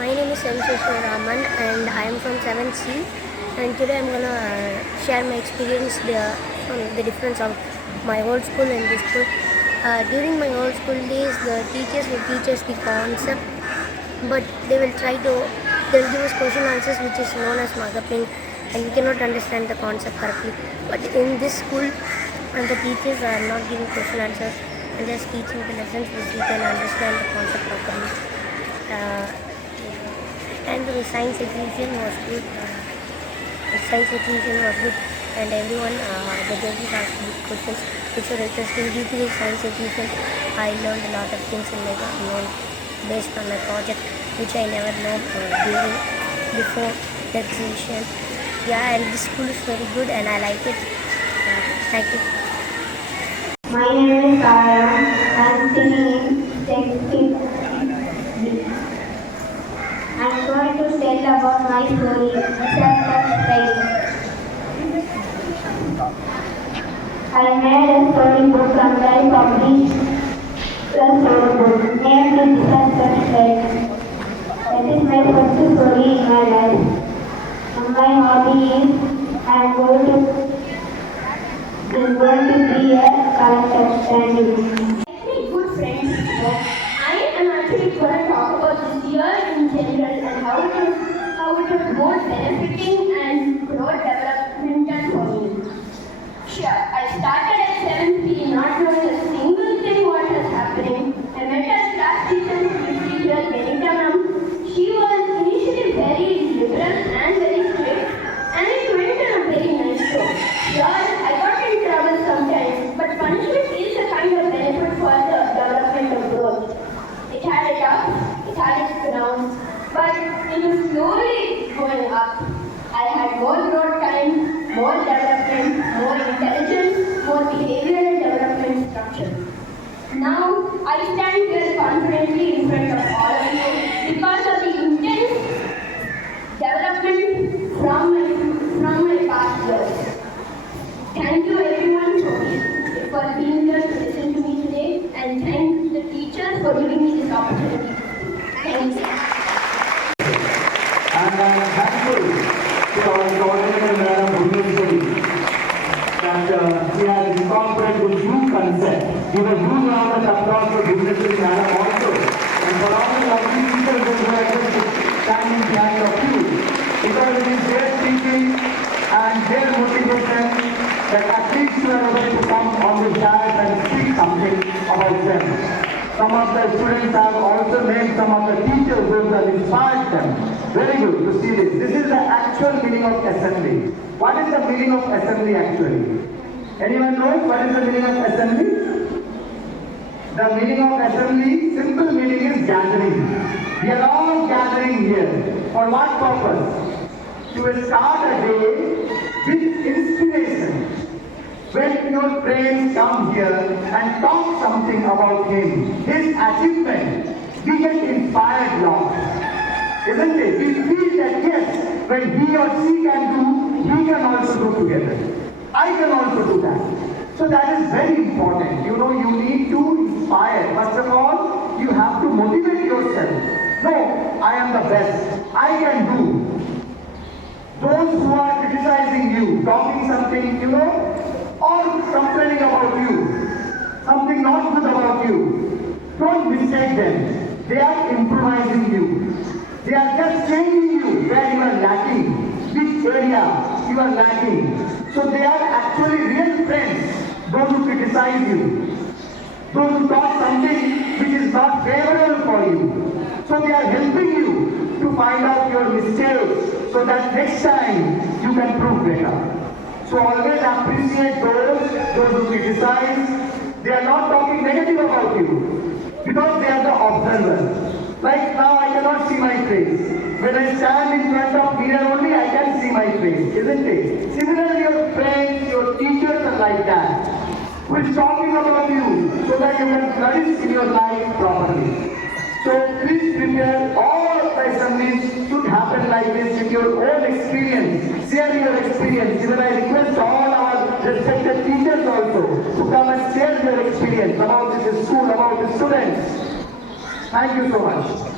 My name is Raman and I am from 7C, and today I am going to share my experience the difference of my old school and this school. During my old school days, the teachers will teach us the concept, but they'll give us question answers which is known as mug-upping, and we cannot understand the concept correctly. But in this school, the teachers are not giving question answers and just teaching the lessons which we can understand the concept properly. And the science exhibition was good. And everyone, the judges asked good questions which were interesting. Due to the science exhibition, I learned a lot of things in my based on my project, which I never known before the exhibition. Yeah, and this school is very good and I like it. Thank you. My name is Tara. I'm singing in I'm going to tell about my story, Circus Train. I made a storybook and I published the storybook named Circus Train. That is my first story in my life. And my hobby is I'm going to be a character standing. Good friends, I am actually going to talk about this year in general and how it was both benefiting and growth developmental for me. Sure, I started at 7 not knowing a single thing what was happening. I met a class teacher, Benita ma'am. She was initially very liberal and very strict, and it went on a very nice show. Sure, I got in trouble sometimes, but punishment is a kind of benefit for the development of growth. It had its ups, it had its downs, but it was slowly going up. I had more growth time, more development, more intelligence, more behavioral development structure. Now, I stand here confidently in front of all of you because of the intense development from my past years. Thank you everyone for being here to listen to me today, and thank the teachers for giving me this opportunity. Thank you. And I am thankful to our coordinator, Madam Bhuvneshwari, that she has incorporated the new concept. Give a huge round of applause for Bhuvneshwari Madam also, and for all the lovely teachers who are just standing behind of you, because it is their teaching and their motivation that at least you are able to come on the dais and speak something about them. Some of the students have also named some of the teachers who have inspired them. Very good to see this. This is the actual meaning of assembly. What is the meaning of assembly actually? Anyone knows what is the meaning of assembly? The meaning of assembly, simple meaning is gathering. We are all gathering here. For what purpose? To start a day with inspiration. When your friends come here and talk something about him, his achievement, we get inspired lot. Isn't it? We feel that yes, when he or she can do, we can also do together. I can also do that. So that is very important. You know, you need to inspire. First of all, you have to motivate yourself. No, I am the best. I can do. Those who are criticizing you, talking something, or complaining about you, something not good about you, don't mistake them. They are improvising you. They are just changing you where you are lacking, which area you are lacking. So they are actually real friends, those who criticize you, those who talk something which is not favorable for you. So they are helping you to find out your mistakes so that next time you can prove better. So always appreciate those who criticize. They are not talking negative about you because they are the observers. Like now I cannot see my face. When I stand in front of mirror only I can see my face, isn't it? Similarly your friends, your teachers are like that. Who is talking about you so that you can flourish in your life properly. So please prepare. All of the assemblies should happen like this with your own experience. Share your experience. Even I request all our respected teachers also to come and share their experience about this school, about the students. Thank you so much.